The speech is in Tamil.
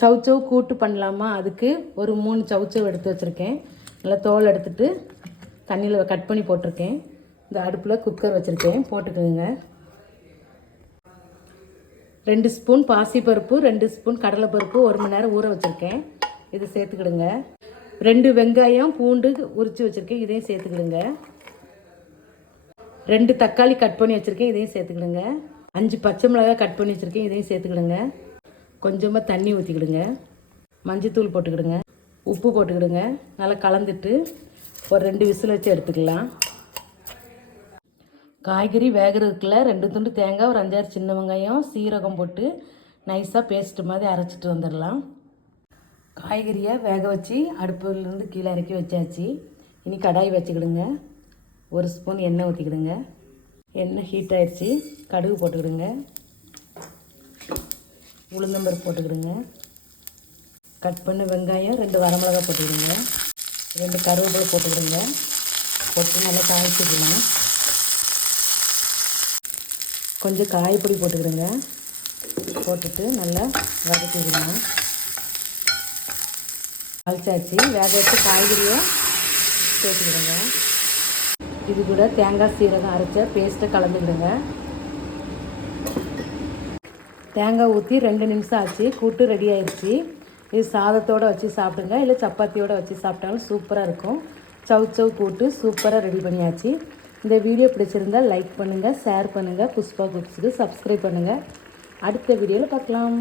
சவுச்சவு கூட்டு பண்ணலாமா? அதுக்கு ஒரு 3 சவுச்சவு எடுத்து வச்சுருக்கேன். நல்லா தோல் எடுத்துட்டு தண்ணியில் கட் பண்ணி போட்டிருக்கேன். இந்த அடுப்பில் குக்கர் வச்சுருக்கேன், போட்டுக்கோங்க. 2 ஸ்பூன் பாசிப்பருப்பு, 2 ஸ்பூன் கடலைப்பருப்பு 1 மணி நேரம் ஊற வச்சுருக்கேன். இது சேர்த்துக்கிடுங்க. 2 வெங்காயம் பூண்டு உரித்து வச்சுருக்கேன், இதையும் சேர்த்துக்கிடுங்க. 2 தக்காளி கட் பண்ணி வச்சுருக்கேன், இதையும் சேர்த்துக்கிடுங்க. 5 பச்சை மிளகாய் கட் பண்ணி வச்சுருக்கேன், இதையும் சேர்த்துக்கிடுங்க. கொஞ்சமாக தண்ணி ஊற்றிக்கிடுங்க. மஞ்சத்தூள் போட்டுக்கிடுங்க. உப்பு போட்டுக்கிடுங்க. நல்லா கலந்துட்டு ஒரு 2 விசில் வச்சு எடுத்துக்கலாம். காய்கறி வேகிறதுக்குள்ள 2 துண்டு தேங்காய், ஒரு 5-6 சின்ன வெங்காயம், சீரகம் போட்டு நைஸாக பேஸ்ட்டு மாதிரி அரைச்சிட்டு வந்துடலாம். காய்கறியை வேக வச்சு அடுப்பிலேருந்து கீழே இறக்கி வச்சாச்சு. இனி கடாய் வச்சுக்கிடுங்க. 1 ஸ்பூன் எண்ணெய் ஊற்றிக்கிடுங்க. எண்ணெய் ஹீட் ஆகிடுச்சு. கடுகு போட்டுக்கிடுங்க. உளுந்தம்பருப்பு போட்டுக்கிடுங்க. கட் பண்ண வெங்காயம், 2 வரமிளகாய் போட்டுக்கிடுங்க. 2 கருவேப்பிலை போட்டுக்கிடுங்க. போட்டு நல்லா காய்ச்சிக்கிடுங்க. கொஞ்சம் காய்பொடி போட்டுக்கிடுங்க. போட்டுட்டு நல்லா வதக்கிடுங்க. அரைச்சாச்சு. வேக வச்சு காய்கறியை சேர்த்துக்கிடுங்க. இது கூட தேங்காய் சீரகம் அரைச்ச பேஸ்ட்டை கலந்துக்கிடுங்க. தேங்காய் ஊற்றி 2 நிமிஷம் ஆச்சு. கூட்டு ரெடி ஆயிடுச்சு. இது சாதத்தோடு வச்சு சாப்பிடுங்க, இல்லை சப்பாத்தியோடு வச்சு சாப்பிட்டாலும் சூப்பராக இருக்கும். சவுச்சவு கூட்டு சூப்பராக ரெடி பண்ணியாச்சு. இந்த வீடியோ பிடிச்சிருந்தால் லைக் பண்ணுங்கள், ஷேர் பண்ணுங்கள். புஷ்பா குக்ஸுக்கு சப்ஸ்கிரைப் பண்ணுங்கள். அடுத்த வீடியோவில் பார்க்கலாம்.